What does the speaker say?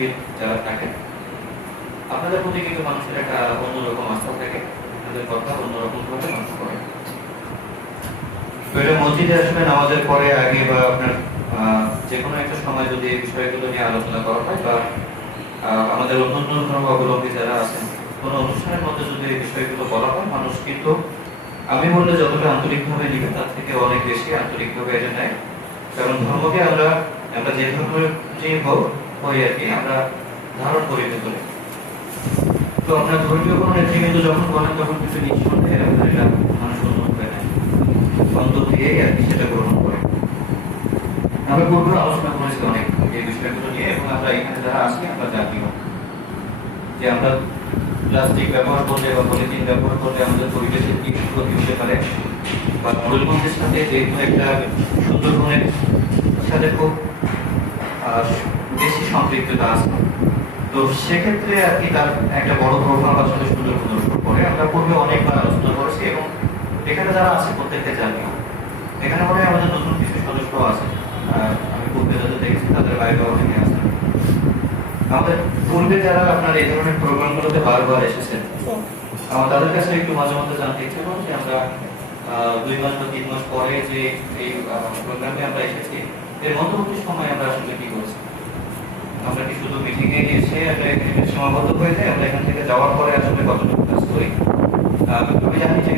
মুরব্বী যারা থাকেন আপনাদের প্রতি কিন্তু মানুষের একটা অন্যরকম আস্থা থাকে, তাদের কথা অন্যরকম ভাবে মানুষ করে। তো এটা মসজিদে আসলে নামাজের পরে আগে বা আপনার যে কোনো একটা সময় যদি এই বিষয়গুলো নিয়ে আলোচনা করা হয় বা আমাদের অন্যান্য ধর্মাবলম্বী যারা আছেন কোনো অনুষ্ঠানের মধ্যে যদি এই বিষয়গুলো বলা হয়, মানুষ কিন্তু আমি বললে যতটা আন্তরিকভাবে নিবে তার থেকে অনেক বেশি আন্তরিকভাবে এটা নেয়। কারণ ধর্মকে আমরা আমরা যে ধর্মের যে হোক হই আর কি, আমরা ধারণ করি ভেতরে। তো আপনার ধর্মীয় কোনো নেতৃবৃন্দ যখন বলেন তখন কিছু নিঃসন্দেহে এটা মানুষ গ্রহণ করে নেয়, অন্তর থেকেই আর কি সেটা গ্রহণ করে। আমরা পূর্বে আলোচনা করেছি অনেক এই বিষয়গুলো নিয়ে, এবং আমরা এখানে যারা আসি আমরা জানিও যে আমরা প্লাস্টিক ব্যবহার করলে বা পলিথিন ব্যবহার করলে আমাদের পরিবেশের কি ক্ষতি হতে পারে, বা মরুভূমির সাথে যেহেতু একটা সুন্দরবনের সাথে খুব বেশি সম্পৃক্ততা আছে, তো সেক্ষেত্রে আর কি তার একটা বড় প্রভাব আসলে সুন্দরবনের উপর পড়ে। আমরা পূর্বে অনেকবার আলোচনা করেছি এবং এখানে যারা আছে প্রত্যেককে জানিও। এখানে মনে হয় আমাদের নতুন কিছু সদস্য আছে, আমি পূর্বে যাদের দেখেছি তাদের বাইরে অনেকে আছেন। আমাদের পূর্বে যারা আপনার এই ধরনের প্রোগ্রামগুলোতে বারবার এসেছেন, আমার তাদের কাছে একটু মাঝে মধ্যে জানতে ইচ্ছে করো যে আমরা 2 মাস বা 3 মাস পরে যে এই প্রোগ্রামে আমরা এসেছি, এর মধ্যবর্তী সময় আমরা আসলে কি করছি? আমরা কি শুধু মিটিং এ এসে আমরা এখানে সীমাবদ্ধ হয়ে যাই? আমরা এখান থেকে যাওয়ার পরে আসলে কতটুকু কাজ করি? আমি জানি যে